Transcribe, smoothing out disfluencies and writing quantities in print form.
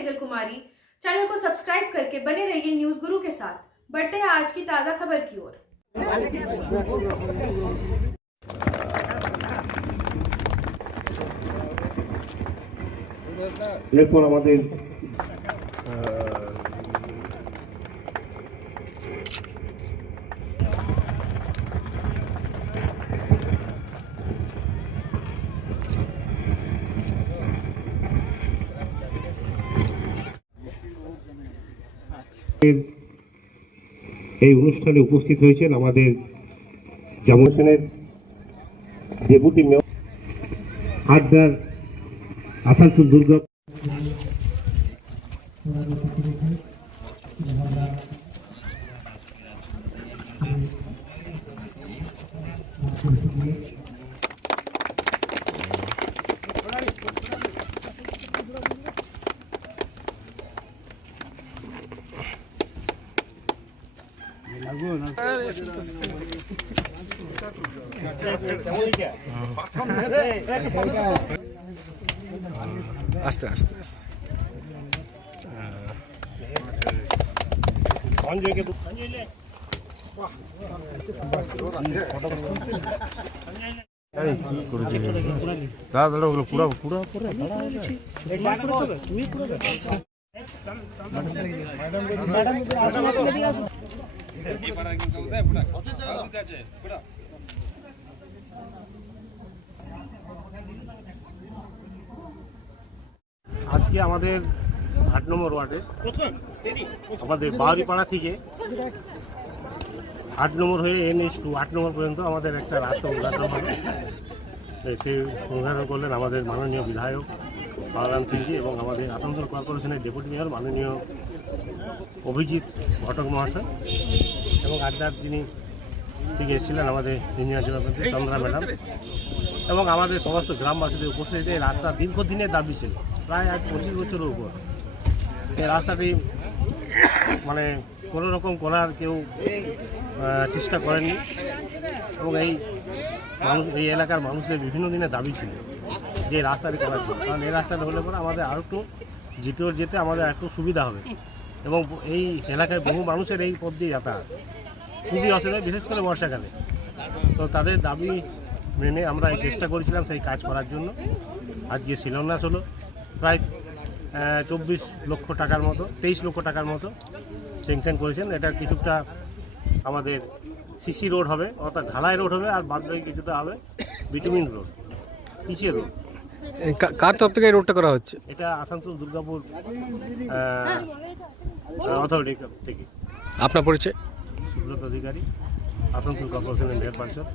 सेजल कुमारी। Channel को subscribe करके बने रहिए न्यूज गुरु के साथ। बढ़ते हैं आज की ताजा खबर की ओर। এরপর আমাদের এই অনুষ্ঠানে উপস্থিত হয়েছেন আমাদের জামুন সেনের ডেপুটি মেয়র আড্ডার আসানসোল দুর্গা আস্তে আস্তে আস্তে দাদা দাদা ওগুলো পুরা পুরা করে আজকে আমাদের 8 নম্বর ওয়ার্ডে আমাদের বাউরিপাড়া থেকে 8 নম্বর হয়ে NH2 8 নম্বর পর্যন্ত আমাদের একটা রাস্তা উদ্ঘাটন হলো। সেই উদ্ঘাটন করলেন আমাদের মাননীয় বিধায়ক বালারাম সিংজি এবং আমাদের আসানসোল কর্পোরেশনের ডেপুটি মেয়র মাননীয় অভিজিৎ ঘটক মহাশয় এবং আড্ডার যিনি থেকে এসেছিলেন আমাদের ইঞ্জিনিয়ার জনপ্রতিনিধি চন্দ্রা ম্যাডাম এবং আমাদের সমস্ত গ্রামবাসীদের উপস্থিতিতে এই রাস্তা দীর্ঘদিনের দাবি ছিল, প্রায় আজ 25 বছরের উপর। এই রাস্তাটি মানে কোনো রকম করার কেউ চেষ্টা করেননি এবং এই এলাকার মানুষদের বিভিন্ন দিনের দাবি ছিল যে রাস্তাটি করার জন্য, কারণ এই রাস্তাটা হলে পরে আমাদের আরও একটু জিপিওর যেতে আমাদের একটু সুবিধা হবে এবং এই এলাকায় বহু মানুষের এই পথ দিয়ে যাতায়াত খুবই অসুবিধা, বিশেষ করে বর্ষাকালে। তো তাদের দাবি মেনে আমরা চেষ্টা করেছিলাম সেই কাজ করার জন্য। আজকে শিলান্যাস হলো, প্রায় 24 লক্ষ টাকার মতো, 23 লক্ষ টাকার মতো স্যাংশন করেছেন। এটা কিছুটা আমাদের সিসি রোড হবে, অর্থাৎ ঢালাই রোড হবে, আর বাদ বাকি কিছুটা হবে বিটুমিন রোড, পিচের রোড। কার তরফ থেকে এই রোডটা করা হচ্ছে? এটা আসানসোল দুর্গাপুর অথরিটি থেকে। আপনার পরিচয়? সুব্রত অধিকারী, আসানসোল কর্পোরেশনের মেয়র পরিষদ।